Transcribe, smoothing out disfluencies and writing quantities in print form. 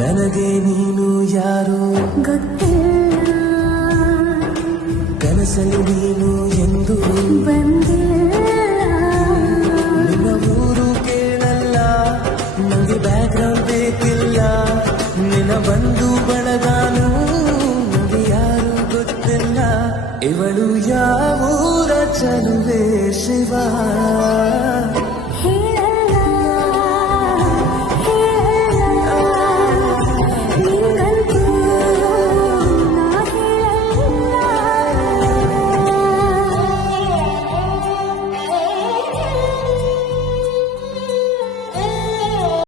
ನನಗೆ ನೀನು ಯಾರು ಗೊತ್ತಿಲ್ಲ, ಕನಸಲ್ಲಿ ನೀನು ಎಂದು ಬಂದಿಲ್ಲ. ನಿನ್ನ ಊರು ಕೇಳಲ್ಲ, ನಂಗೆ ಬ್ಯಾಕ್ಗ್ರೌಂಡ್